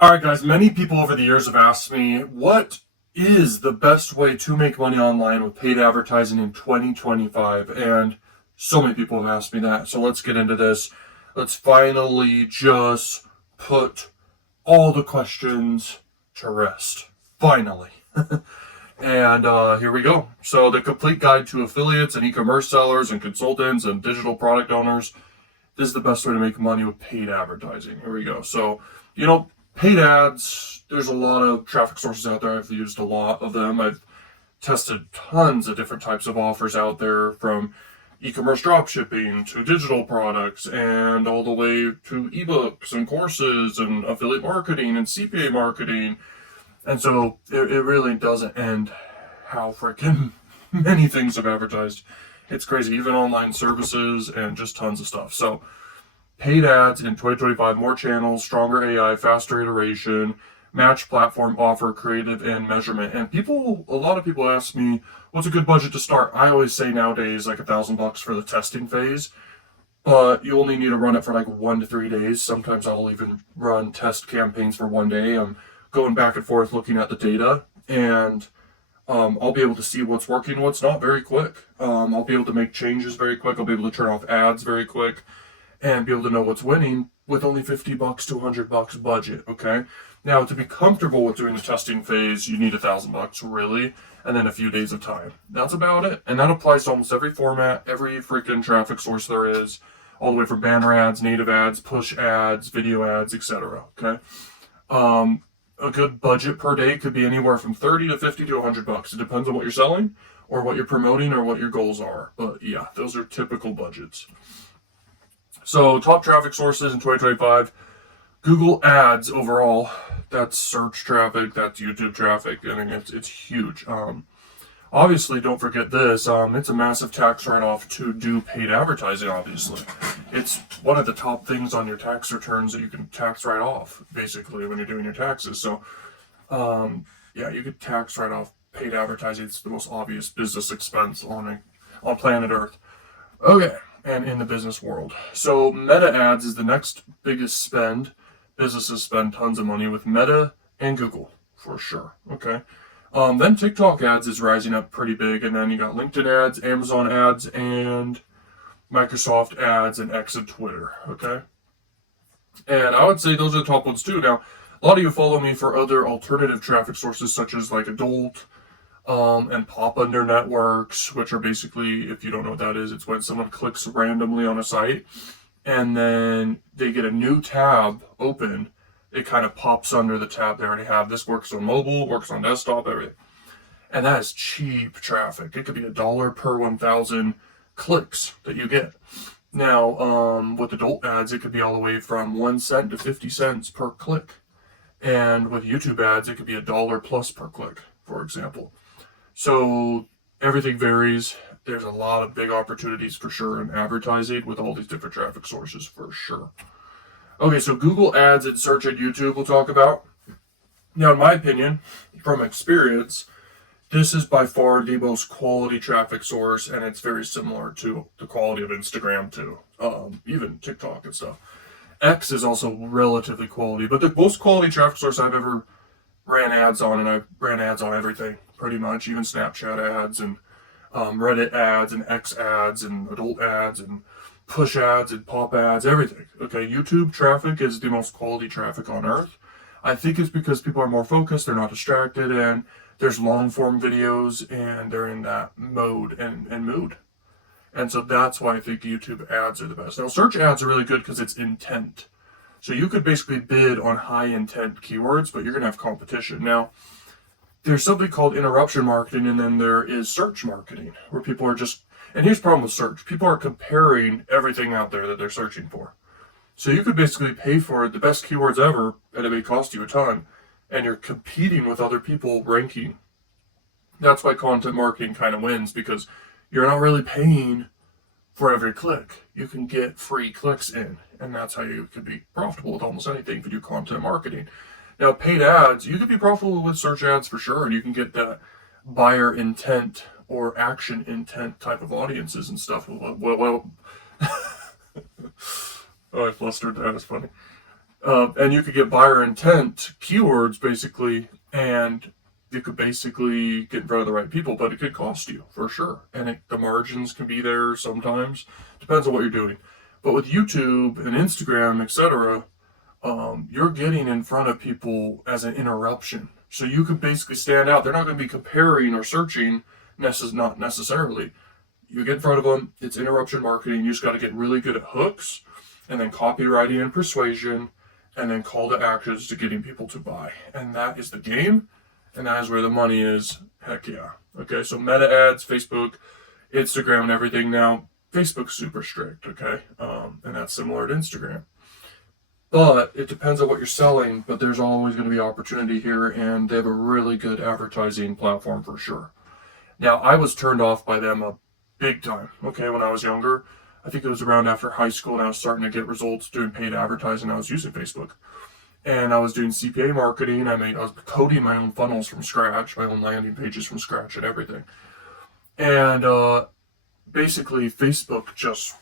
All right, guys, many people over the years have asked me, what is the best way to make money online with paid advertising in 2025? And so many people have asked me that. So let's get into this. Let's finally just put all the questions to rest. Finally. And here we go. So, the complete guide to affiliates and e commerce sellers and consultants and digital product owners. This is the best way to make money with paid advertising. Here we go. So, paid ads, there's a lot of traffic sources out there. I've used a lot of them. I've tested tons of different types of offers out there, from e-commerce drop shipping to digital products and all the way to ebooks and courses and affiliate marketing and CPA marketing. And so it really doesn't end how freaking many things have advertised. It's crazy, even online services and just tons of stuff. So paid ads in 2025, more channels, stronger AI, faster iteration, match platform offer, creative, and measurement. And a lot of people ask me, what's a good budget to start? I always say nowadays like $1,000 for the testing phase, but you only need to run it for like 1 to 3 days. Sometimes I'll even run test campaigns for 1 day. I'm going back and forth looking at the data, and I'll be able to see what's working, what's not very quick. I'll be able to make changes very quick. I'll be able to turn off ads very quick and be able to know what's winning with only $50 to $100 budget. Okay. Now, to be comfortable with doing the testing phase, you need $1,000 really, and then a few days of time. That's about it. And that applies to almost every format, every freaking traffic source there is, all the way from banner ads, native ads, push ads, video ads, etc. Okay. A good budget per day could be anywhere from 30 to 50 to $100. It depends on what you're selling or what you're promoting or what your goals are. But yeah, those are typical budgets. So, top traffic sources in 2025, Google Ads overall. That's search traffic, that's YouTube traffic. I mean, it's huge. Obviously, don't forget this. It's a massive tax write-off to do paid advertising. Obviously, it's one of the top things on your tax returns that you can tax write off. Basically, when you're doing your taxes. So, yeah, you could tax write off paid advertising. It's the most obvious business expense on planet Earth. Okay, and in the business world. So Meta ads is the next biggest spend. Businesses spend tons of money with Meta and Google for sure. Okay. Then TikTok ads is rising up pretty big, and then you got LinkedIn ads, Amazon ads, and Microsoft ads, and X and Twitter. Okay. And I would say those are the top ones too. Now, a lot of you follow me for other alternative traffic sources such as like Adult, and pop under networks, which are basically, if you don't know what that is, it's when someone clicks randomly on a site and then they get a new tab open. It kind of pops under the tab they already have. This works on mobile, works on desktop, everything. And that is cheap traffic. It could be $1 per 1,000 clicks that you get. Now, with adult ads, it could be all the way from 1 cent to 50 cents per click. And with YouTube ads, it could be $1 plus per click, for example. So everything varies. There's a lot of big opportunities for sure in advertising with all these different traffic sources for sure. Okay, so Google Ads and search and YouTube we'll talk about. Now, in my opinion, from experience, this is by far the most quality traffic source, and it's very similar to the quality of Instagram too, even TikTok and stuff. X is also relatively quality, but the most quality traffic source I've ever ran ads on, and I ran ads on everything pretty much, even Snapchat ads and Reddit ads and X ads and adult ads and push ads and pop ads, everything. Okay, YouTube traffic is the most quality traffic on earth. I think it's because people are more focused, they're not distracted, and there's long form videos and they're in that mode and mood. And so that's why I think YouTube ads are the best. Now, search ads are really good because it's intent. So you could basically bid on high intent keywords, but you're going to have competition. Now, there's something called interruption marketing, and then there is search marketing, where people are just, and here's the problem with search. People are comparing everything out there that they're searching for. So you could basically pay for the best keywords ever, and it may cost you a ton, and you're competing with other people ranking. That's why content marketing kind of wins, because you're not really paying for every click. You can get free clicks in, and that's how you could be profitable with almost anything if you do content marketing. Now, paid ads, you could be profitable with search ads for sure, and you can get that buyer intent or action intent type of audiences and stuff. Well, oh, I flustered. That was funny. And you could get buyer intent keywords basically, and you could basically get in front of the right people, but it could cost you for sure. And the margins can be there sometimes, depends on what you're doing. But with YouTube and Instagram, etc., you're getting in front of people as an interruption. So you can basically stand out. They're not going to be comparing or searching, not necessarily. You get in front of them, it's interruption marketing. You just got to get really good at hooks, and then copywriting and persuasion, and then call to actions to getting people to buy. And that is the game, and that is where the money is. Heck yeah. Okay, so Meta ads, Facebook, Instagram, and everything. Now, Facebook's super strict, okay? And that's similar to Instagram. But it depends on what you're selling, but there's always going to be opportunity here, and they have a really good advertising platform for sure. Now, I was turned off by them a big time, okay, when I was younger. I think it was around after high school, and I was starting to get results doing paid advertising. I was using Facebook. And I was doing CPA marketing. I was coding my own funnels from scratch, my own landing pages from scratch and everything. And basically, Facebook just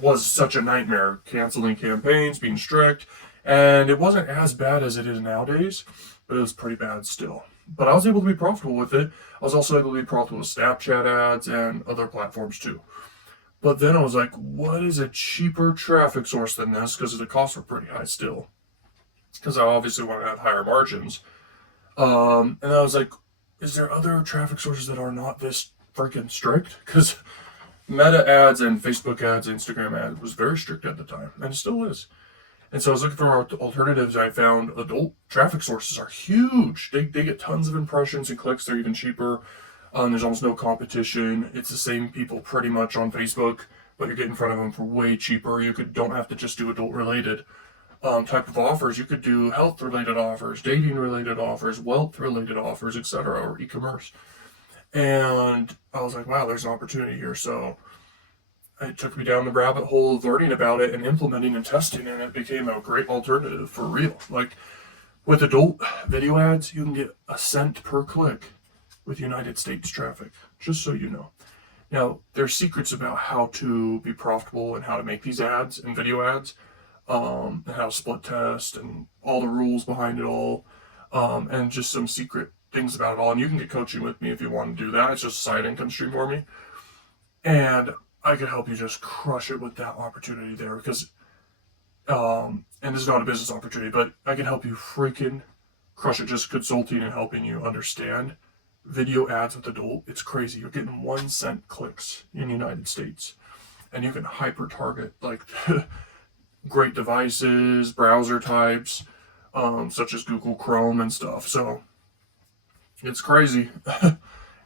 was such a nightmare, canceling campaigns, being strict, and it wasn't as bad as it is nowadays, but it was pretty bad still. But I was able to be profitable with it. I was also able to be profitable with Snapchat ads and other platforms too. But then I was like, what is a cheaper traffic source than this? Because the costs were pretty high still. Because I obviously want to have higher margins. And I was like, is there other traffic sources that are not this freaking strict? Because Meta ads and Facebook ads, Instagram ads was very strict at the time, and it still is. And so I was looking for alternatives. I found adult traffic sources are huge. They get tons of impressions and clicks. They're even cheaper. There's almost no competition. It's the same people pretty much on Facebook, but you're getting in front of them for way cheaper. Don't have to just do adult related type of offers. You could do health related offers, dating related offers, wealth related offers, etc., or e-commerce. And I was like, wow, there's an opportunity here. So it took me down the rabbit hole of learning about it and implementing and testing, and it became a great alternative for real. Like with adult video ads, you can get a cent per click with United States traffic, just so you know. Now, there's secrets about how to be profitable and how to make these ads and video ads, and how to split test and all the rules behind it all, and just some secret things about it all. And you can get coaching with me if you want to do that. It's just a side income stream for me. And I could help you just crush it with that opportunity there because, and this is not a business opportunity, but I can help you freaking crush it just consulting and helping you understand video ads with adult. It's crazy. You're getting 1 cent clicks in the United States, and you can hyper target like great devices, browser types, such as Google Chrome and stuff. So it's crazy.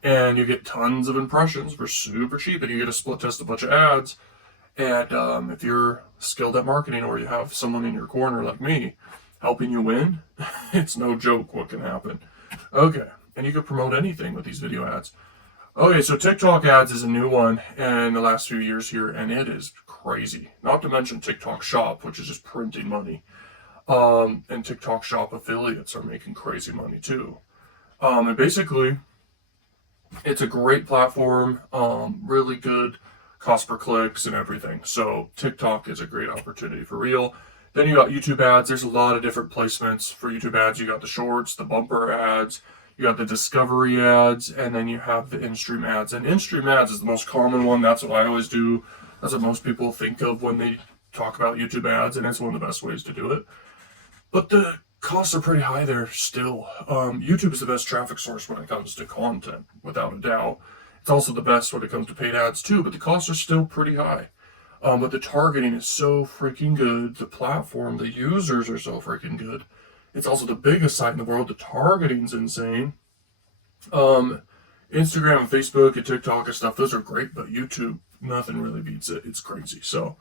And you get tons of impressions for super cheap, and you get to split test a bunch of ads. And if you're skilled at marketing or you have someone in your corner like me helping you win, it's no joke what can happen. Okay, and you can promote anything with these video ads. Okay, so TikTok ads is a new one in the last few years here, and it is crazy. Not to mention TikTok Shop, which is just printing money. And TikTok Shop affiliates are making crazy money too. And basically, it's a great platform, really good cost per clicks and everything. So TikTok is a great opportunity for real. Then you got YouTube ads. There's a lot of different placements for YouTube ads. You got the shorts, the bumper ads, you got the discovery ads, and then you have the in-stream ads. And in-stream ads is the most common one. That's what I always do. That's what most people think of when they talk about YouTube ads, and it's one of the best ways to do it. But the costs are pretty high there still. YouTube is the best traffic source when it comes to content, without a doubt. It's also the best when it comes to paid ads too, but the costs are still pretty high. But the targeting is so freaking good. The platform, the users are so freaking good. It's also the biggest site in the world. The targeting's insane. Instagram and Facebook and TikTok and stuff, those are great, but YouTube, nothing really beats it. It's crazy. So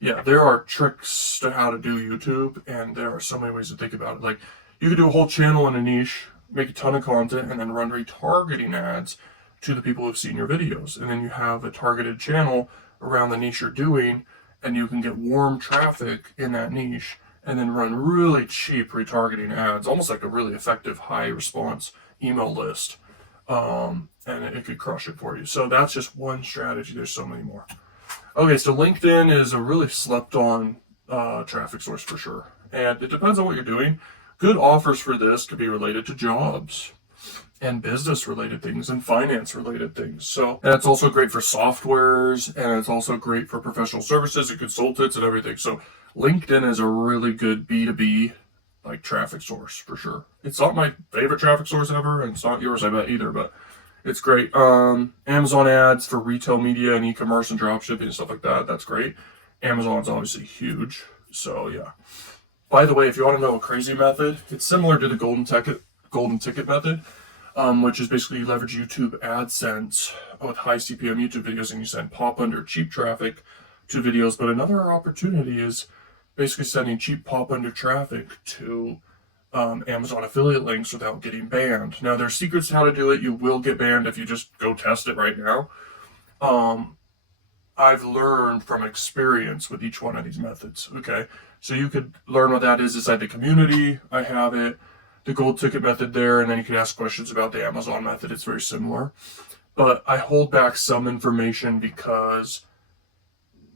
yeah, there are tricks to how to do YouTube, and there are so many ways to think about it. Like, you could do a whole channel in a niche, make a ton of content, and then run retargeting ads to the people who've seen your videos. And then you have a targeted channel around the niche you're doing, and you can get warm traffic in that niche, and then run really cheap retargeting ads, almost like a really effective high response email list. And it could crush it for you. So that's just one strategy. There's so many more. Okay, so LinkedIn is a really slept on traffic source for sure. And it depends on what you're doing. Good offers for this could be related to jobs and business related things and finance related things. So, and it's also great for softwares, and it's also great for professional services and consultants and everything. So LinkedIn is a really good B2B like traffic source for sure. It's not my favorite traffic source ever, and it's not yours, I bet, either, but it's great. Amazon ads for retail media and e-commerce and dropshipping and stuff like that. That's great. Amazon's obviously huge. So yeah. By the way, if you want to know a crazy method, it's similar to the golden ticket method, which is basically you leverage YouTube AdSense with high CPM YouTube videos, and you send pop under cheap traffic to videos. But another opportunity is basically sending cheap pop under traffic to Amazon affiliate links without getting banned. Now, there's secrets to how to do it. You will get banned if you just go test it right now. I've learned from experience with each one of these methods. Okay, so you could learn what that is inside the community. I have it, the gold ticket method there, and then you can ask questions about the Amazon method. It's very similar, but I hold back some information because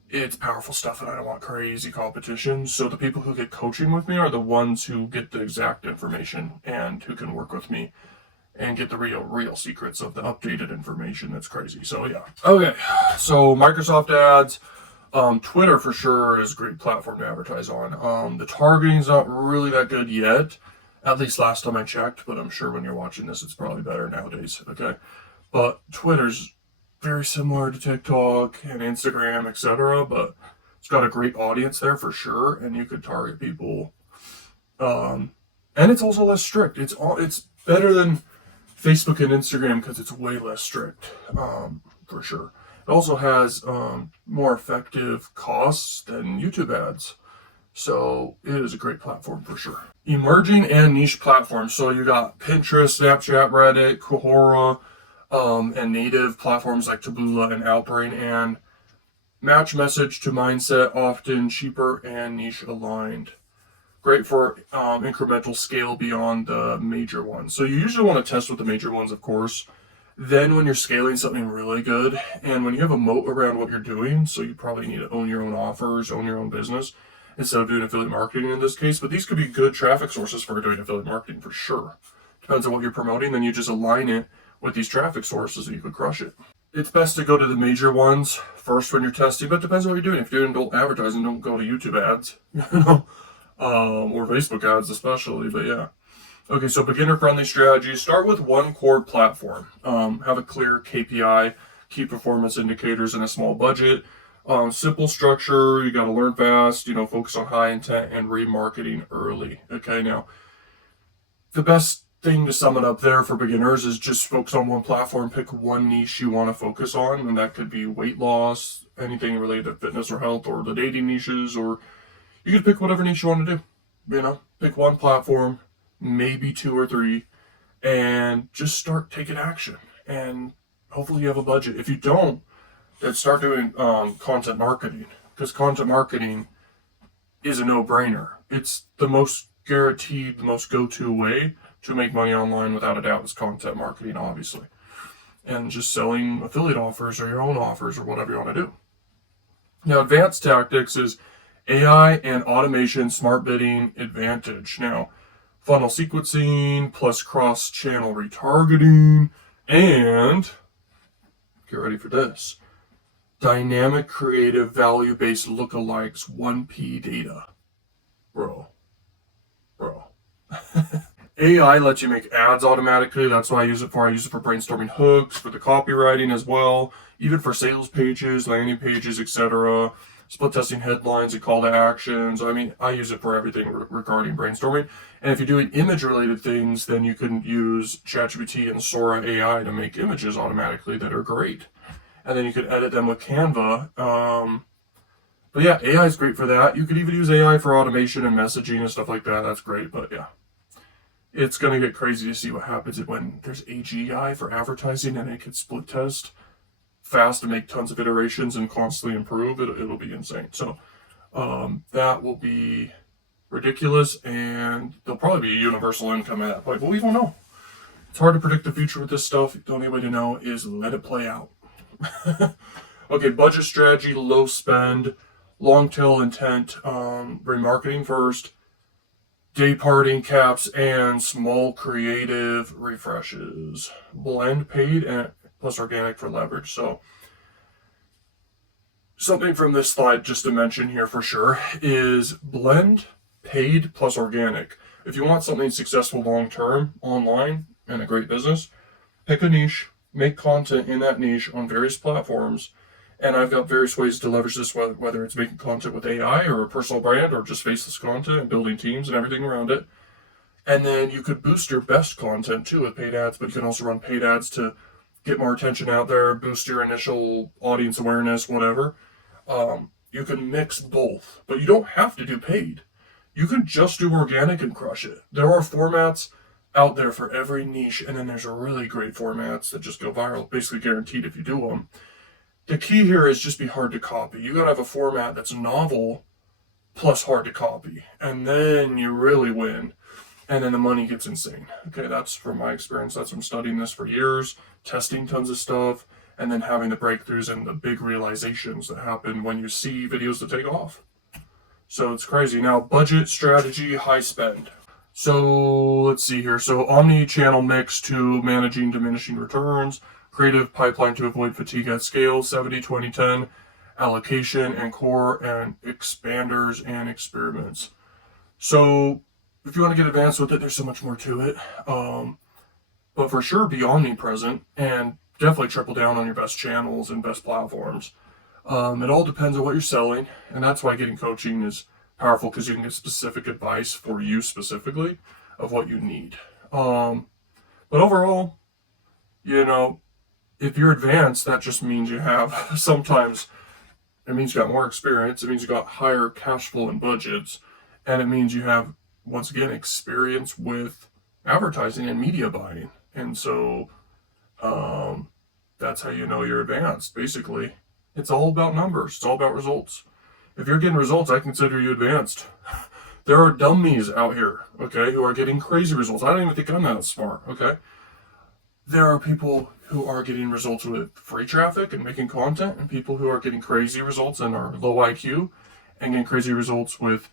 it's powerful stuff and I don't want crazy competition. So the people who get coaching with me are the ones who get the exact information and who can work with me and get the real secrets of the updated information. That's crazy. So yeah. Okay. So Microsoft ads, Twitter for sure is a great platform to advertise on. The targeting's not really that good yet, at least last time I checked, but I'm sure when you're watching this, it's probably better nowadays. Okay. But Twitter's very similar to TikTok and Instagram, etc., but it's got a great audience there for sure, and you could target people. And it's also less strict. It's better than Facebook and Instagram because it's way less strict, for sure. It also has more effective costs than YouTube ads, so it is a great platform for sure. Emerging and niche platforms. So you got Pinterest, Snapchat, Reddit, Quora, and native platforms like Taboola and Outbrain, and match message to mindset, often cheaper and niche aligned. Great for incremental scale beyond the major ones. So you usually want to test with the major ones, of course. Then when you're scaling something really good, and when you have a moat around what you're doing, so you probably need to own your own offers, own your own business, instead of doing affiliate marketing in this case. But these could be good traffic sources for doing affiliate marketing for sure. Depends on what you're promoting, then you just align it with these traffic sources and you could crush it. It's best to go to the major ones first when you're testing, but it depends on what you're doing. If you're doing adult advertising, don't go to YouTube ads, or Facebook ads especially, but yeah. Okay, so beginner-friendly strategies. Start with one core platform. Have a clear KPI, key performance indicators, and a small budget. Simple structure, you got to learn fast, focus on high intent and remarketing early. Okay, now, the best thing to sum it up there for beginners is just focus on one platform, pick one niche you want to focus on, and that could be weight loss, anything related to fitness or health, or the dating niches, or you could pick whatever niche you want to do. Pick one platform, maybe two or three, and just start taking action. And hopefully you have a budget. If you don't, then start doing content marketing, because content marketing is a no-brainer. It's the most guaranteed, the most go-to way to make money online without a doubt is content marketing, obviously. And just selling affiliate offers or your own offers or whatever you want to do. Now, advanced tactics is AI and automation, smart bidding, advantage. Now, funnel sequencing plus cross-channel retargeting, and get ready for this, dynamic creative value-based lookalikes 1P data. Bro. AI lets you make ads automatically. That's what I use it for. I use it for brainstorming hooks, for the copywriting as well, even for sales pages, landing pages, etc. Split testing headlines and call to actions. I use it for everything regarding brainstorming. And if you're doing image related things, then you can use ChatGPT and Sora AI to make images automatically that are great. And then you could edit them with Canva. But yeah, AI is great for that. You could even use AI for automation and messaging and stuff like that. That's great. But yeah, it's going to get crazy to see what happens when there's AGI for advertising and it can split test fast and make tons of iterations and constantly improve. It'll be insane. So that will be ridiculous, and there'll probably be a universal income at that point, but we don't know. It's hard to predict the future with this stuff. The only way to know is let it play out. Okay, budget strategy, low spend, long tail intent, remarketing first, day parting caps, and small creative refreshes. Blend paid and plus organic for leverage. So something from this slide just to mention here for sure is blend paid plus organic. If you want something successful long term online and a great business, pick a niche, make content in that niche on various platforms. And I've got various ways to leverage this, whether it's making content with AI or a personal brand or just faceless content and building teams and everything around it. And then you could boost your best content too with paid ads, but you can also run paid ads to get more attention out there, boost your initial audience awareness, whatever. You can mix both, but you don't have to do paid. You can just do organic and crush it. There are formats out there for every niche, and then there's really great formats that just go viral, basically guaranteed if you do them. The key here is just be hard to copy. You gotta have a format that's novel plus hard to copy, and then you really win. And then the money gets insane. Okay, that's from my experience. That's from studying this for years, testing tons of stuff, and then having the breakthroughs and the big realizations that happen when you see videos that take off. So it's crazy. Now, budget, strategy, high spend. So let's see here. So omni-channel mix to managing diminishing returns, creative pipeline to avoid fatigue at scale, 70-20-10, allocation and core and expanders and experiments. So if you want to get advanced with it, there's so much more to it. But for sure, be omnipresent and definitely triple down on your best channels and best platforms. It all depends on what you're selling, and that's why getting coaching is powerful, because you can get specific advice for you specifically of what you need. But overall, if you're advanced, that just means you have sometimes, it means you got more experience, it means you got higher cash flow and budgets, and it means you have, once again, experience with advertising and media buying. And so that's how you know you're advanced, basically. It's all about numbers. It's all about results. If you're getting results, I consider you advanced. There are dummies out here, okay, who are getting crazy results. I don't even think I'm that smart, okay? There are people who are getting results with free traffic and making content, and people who are getting crazy results and are low IQ and getting crazy results with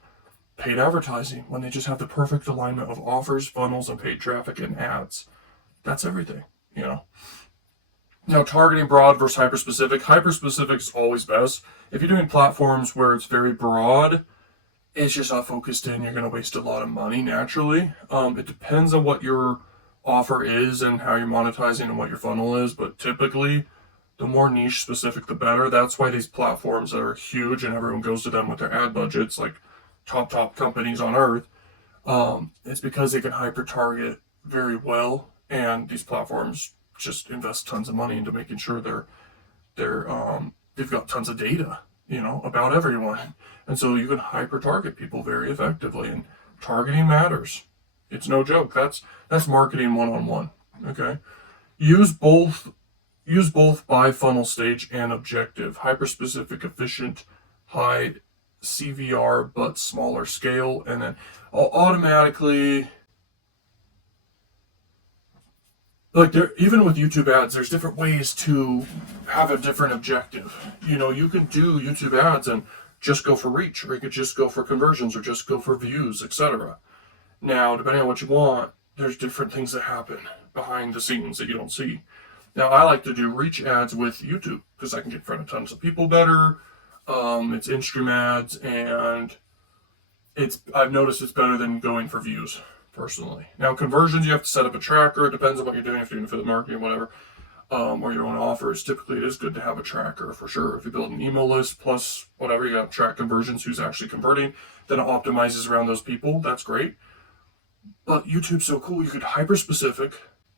paid advertising when they just have the perfect alignment of offers, funnels, and paid traffic and ads. That's everything, Now, targeting broad versus hyper-specific. Hyper-specific is always best. If you're doing platforms where it's very broad, it's just not focused in, you're going to waste a lot of money naturally. It depends on what your offer is and how you're monetizing and what your funnel is, but typically, the more niche specific, the better. That's why these platforms that are huge and everyone goes to them with their ad budgets, like top companies on earth, it's because they can hyper-target very well, and these platforms just invest tons of money into making sure they've got tons of data, about everyone. And so you can hyper target people very effectively, and targeting matters. It's no joke. That's marketing 101. Okay. Use both by funnel stage and objective. Hyper specific, efficient, high CVR, but smaller scale, and then automatically, like, even with YouTube ads, there's different ways to have a different objective. You can do YouTube ads and just go for reach, or you could just go for conversions, or just go for views, etc. Now, depending on what you want, there's different things that happen behind the scenes that you don't see. Now, I like to do reach ads with YouTube because I can get in front of tons of people better. It's in-stream ads, and I've noticed it's better than going for views, personally. Now, conversions, you have to set up a tracker. It depends on what you're doing, if you're doing affiliate marketing, whatever, or your own offers. Typically, it is good to have a tracker for sure. If you build an email list plus whatever, you got to track conversions, who's actually converting, then it optimizes around those people. That's great. But YouTube's so cool. You could hyper-specific.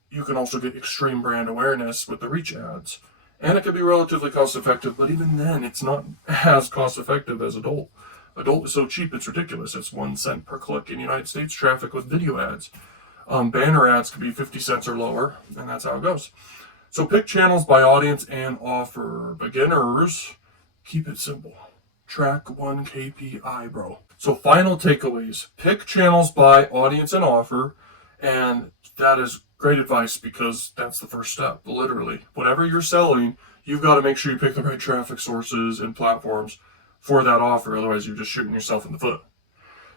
You can also get extreme brand awareness with the reach ads. And it can be relatively cost-effective, but even then, it's not as cost-effective as Adult. Adult is so cheap, it's ridiculous. It's 1 cent per click in the United States traffic with video ads. Banner ads could be 50 cents or lower, and that's how it goes. So pick channels by audience and offer. Beginners, keep it simple. Track 1 KPI, bro. So final takeaways. Pick channels by audience and offer, and that is great advice because that's the first step, literally. Whatever you're selling, you've got to make sure you pick the right traffic sources and platforms for that offer. Otherwise, you're just shooting yourself in the foot.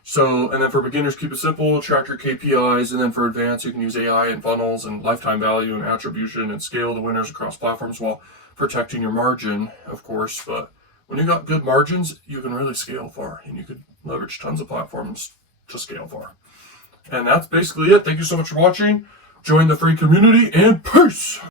So, and then for beginners, keep it simple, track your KPIs, and then for advanced, you can use AI and funnels and lifetime value and attribution and scale the winners across platforms while protecting your margin, of course. But when you got good margins, you can really scale far, and you could leverage tons of platforms to scale far. And that's basically it. Thank you so much for watching. Join the free community, and peace!